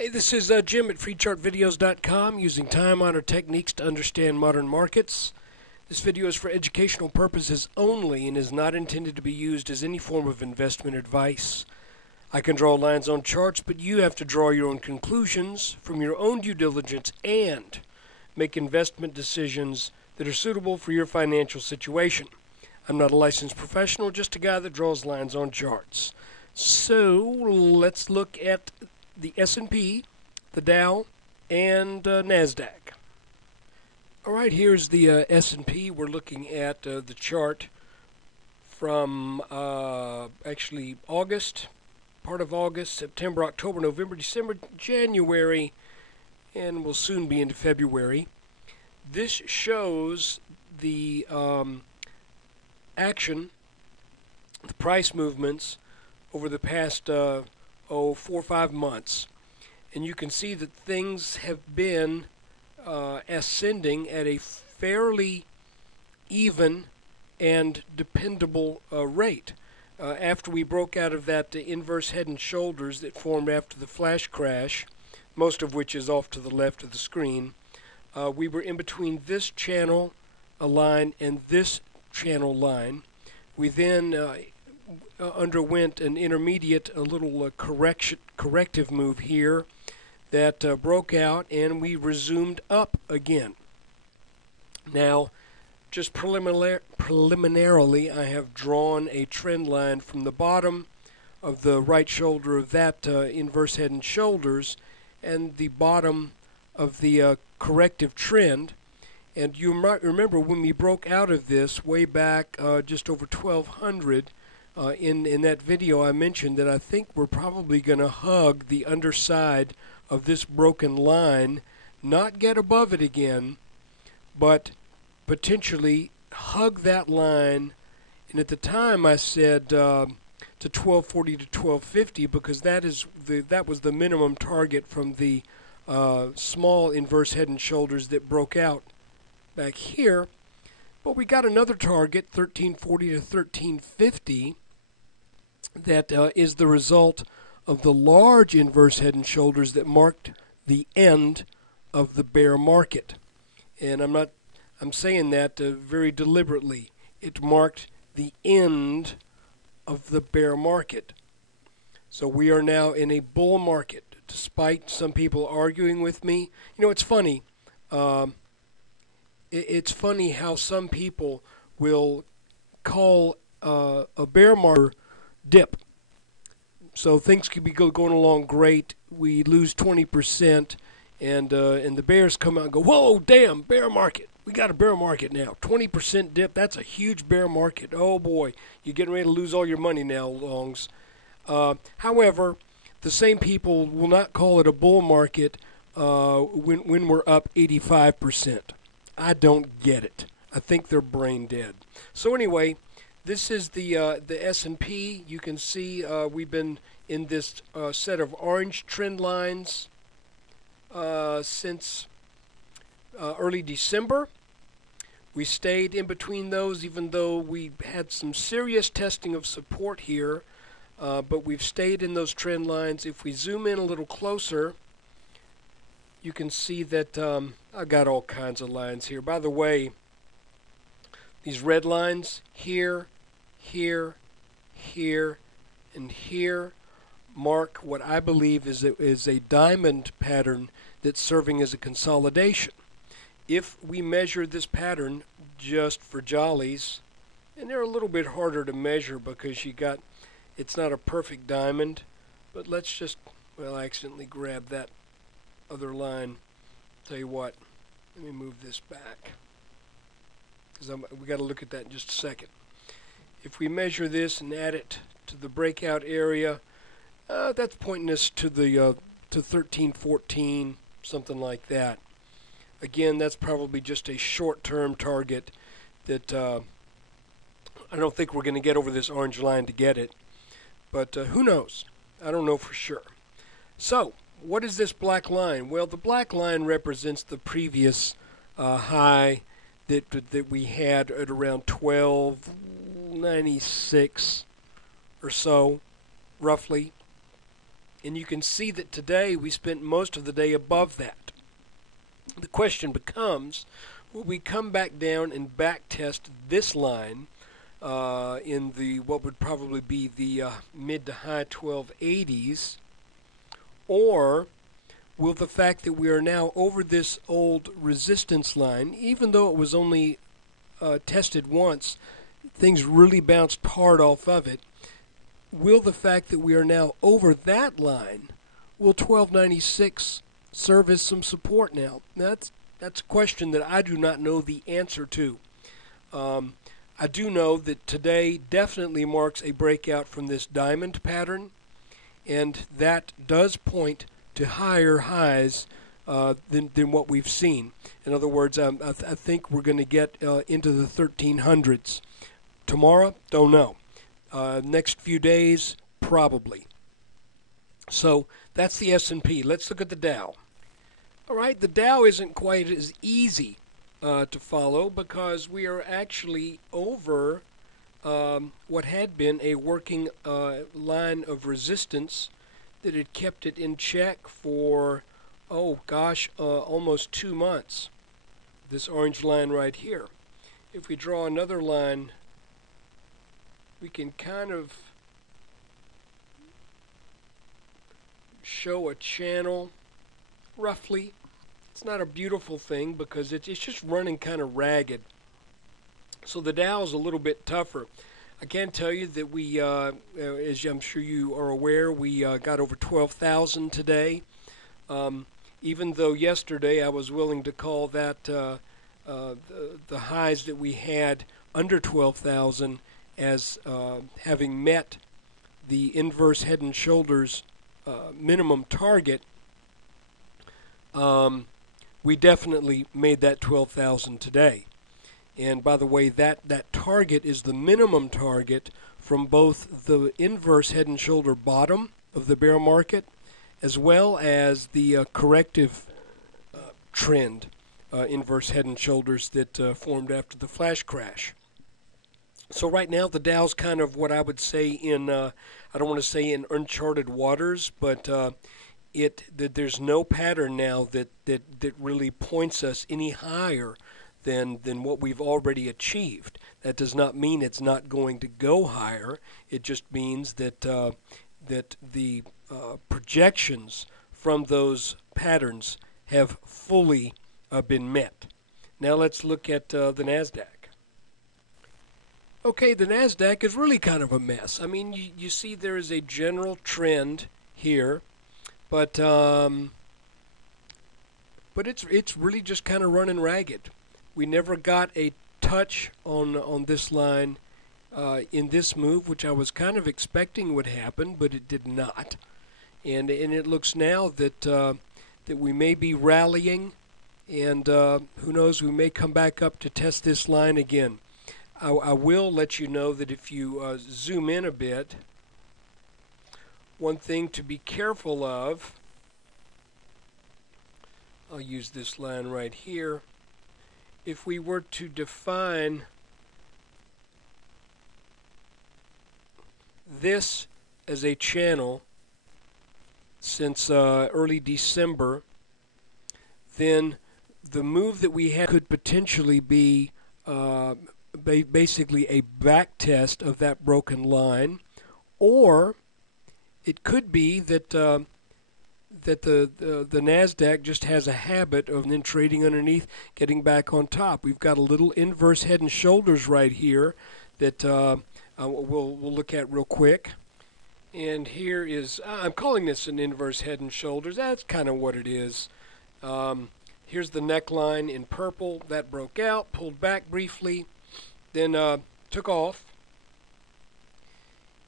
Hey, this is Jim at freechartvideos.com using time-honored techniques to understand modern markets. This video is for educational purposes only and is not intended to be used as any form of investment advice. I can draw lines on charts, but you have to draw your own conclusions from your own due diligence and make investment decisions that are suitable for your financial situation. I'm not a licensed professional, just a guy that draws lines on charts. So let's look at the S&P, the Dow, and Nasdaq. All right, here's the S&P. We're looking at the chart from actually August, part of August, September, October, November, December, January, and we'll soon be into February. This shows the action, the price movements over the past 4 or 5 months, and you can see that things have been ascending at a fairly even and dependable rate. After we broke out of that inverse head and shoulders that formed after the flash crash, most of which is off to the left of the screen, we were in between this channel line and this channel line. We then underwent an intermediate, a little corrective move here that broke out, and we resumed up again. Now, just preliminarily, I have drawn a trend line from the bottom of the right shoulder of that inverse head and shoulders and the bottom of the corrective trend. And you might remember when we broke out of this way back just over 1200, in that video I mentioned that I think we're probably going to hug the underside of this broken line, not get above it again, but potentially hug that line. And at the time I said to 1240 to 1250 because that was the minimum target from the small inverse head and shoulders that broke out back here. But we got another target, 1340 to 1350. That is the result of the large inverse head and shoulders that marked the end of the bear market. And I'm saying that very deliberately. It marked the end of the bear market. So we are now in a bull market, despite some people arguing with me. You know, it's funny. It's funny how some people will call a bear market dip. So things could be going along great. We lose 20%, and the bears come out and go, "Whoa, damn, bear market! We got a bear market now. 20% dip. That's a huge bear market. Oh boy, you're getting ready to lose all your money now, longs." However, the same people will not call it a bull market when we're up 85%. I don't get it. I think they're brain dead. So anyway. This is the S&P. You can see we've been in this set of orange trend lines since early December. We stayed in between those even though we had some serious testing of support here, but we've stayed in those trend lines. If we zoom in a little closer, you can see that I've got all kinds of lines here. By the way, these red lines here, here, here, and here mark what I believe is a diamond pattern that's serving as a consolidation. If we measure this pattern just for jollies, and they're a little bit harder to measure because it's not a perfect diamond, but let's just, well, I accidentally grabbed that other line. Tell you what, let me move this back, because we got to look at that in just a second. If we measure this and add it to the breakout area, that's pointing us to the to 1314, something like that. Again, that's probably just a short-term target that I don't think we're going to get over this orange line to get it, but who knows? I don't know for sure. So, what is this black line? Well, the black line represents the previous high that we had at around 1296 or so, roughly, And you can see that today we spent most of the day above that. The question becomes, will we come back down and back test this line in the what would probably be the mid to high 1280s, or will the fact that we are now over this old resistance line, even though it was only tested once, things really bounced hard off of it, will the fact that we are now over that line, will 1296 serve as some support now? That's a question that I do not know the answer to. I do know that today definitely marks a breakout from this diamond pattern, and that does point to higher highs than what we've seen. In other words, I think we're going to get into the 1300s. Tomorrow, don't know. Next few days, probably. So that's the S&P. Let's look at the Dow. All right, the Dow isn't quite as easy to follow because we are actually over what had been a working line of resistance that had kept it in check for, almost 2 months. This orange line right here. If we draw another line, we can kind of show a channel roughly. It's not a beautiful thing because it's just running kind of ragged. So the Dow is a little bit tougher. I can tell you that we, as I'm sure you are aware, we got over 12,000 today. Even though yesterday I was willing to call that the highs that we had under 12,000 as having met the inverse head and shoulders minimum target, we definitely made that 12,000 today. And by the way, that target is the minimum target from both the inverse head and shoulder bottom of the bear market as well as the corrective trend inverse head and shoulders that formed after the flash crash. So right now the Dow's kind of what I would say in, I don't want to say in uncharted waters, but there's no pattern now that really points us any higher than what we've already achieved. That does not mean it's not going to go higher. It just means that that the projections from those patterns have fully been met. Now let's look at the Nasdaq. Okay, the Nasdaq is really kind of a mess. I mean, you see there is a general trend here, but it's really just kind of running ragged. We never got a touch on this line in this move, which I was kind of expecting would happen, but it did not. And it looks now that that we may be rallying, and who knows, we may come back up to test this line again. I will let you know that if you zoom in a bit, one thing to be careful of, I'll use this line right here. If we were to define this as a channel since early December, then the move that we had could potentially be basically a back test of that broken line, or it could be that that the Nasdaq just has a habit of then trading underneath, getting back on top. We've got a little inverse head and shoulders right here that we'll look at real quick. And here is, I'm calling this an inverse head and shoulders. That's kind of what it is. Here's the neckline in purple. That broke out, pulled back briefly, then took off.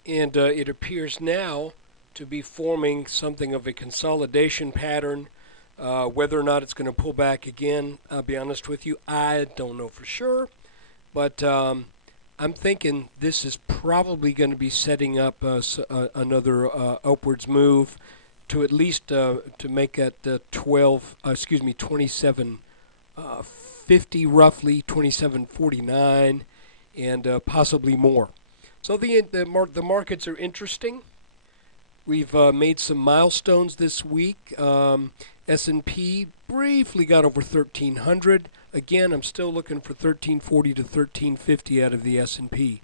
And it appears now to be forming something of a consolidation pattern. Whether or not it's going to pull back again, I'll be honest with you, I don't know for sure. But I'm thinking this is probably going to be setting up another upwards move to at least to make that 2750 roughly, 2749, and possibly more. So the markets are interesting. We've made some milestones this week. S&P briefly got over 1,300. Again, I'm still looking for 1,340 to 1,350 out of the S&P.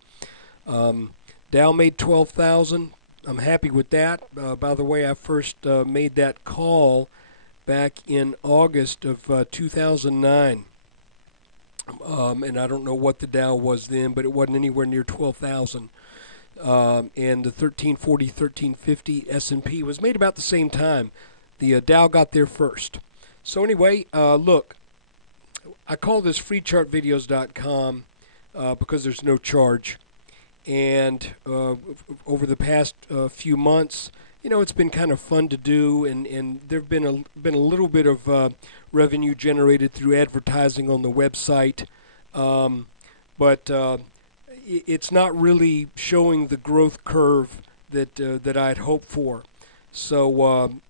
Dow made 12,000. I'm happy with that. By the way, I first made that call back in August of 2009. And I don't know what the Dow was then, but it wasn't anywhere near 12,000. And the 1340, 1350 S&P was made about the same time. The Dow got there first. So anyway, look, I call this freechartvideos.com because there's no charge. And over the past few months, you know, it's been kind of fun to do, and there've been a little bit of revenue generated through advertising on the website, but it's not really showing the growth curve that I'd hoped for. So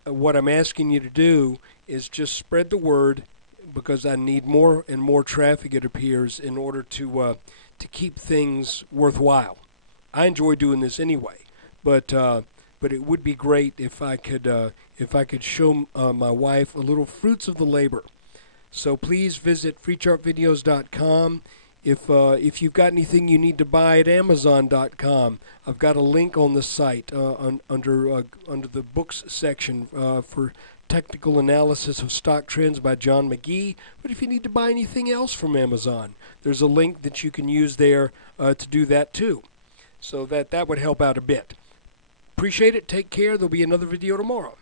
what I'm asking you to do is just spread the word, because I need more and more traffic, it appears, in order to keep things worthwhile. I enjoy doing this anyway, but it would be great if I could show my wife a little fruits of the labor. So please visit freechartvideos.com. If you've got anything you need to buy at Amazon.com, I've got a link on the site under the books section for Technical Analysis of Stock Trends by John McGee. But if you need to buy anything else from Amazon, there's a link that you can use there to do that too. So that would help out a bit. Appreciate it. Take care. There'll be another video tomorrow.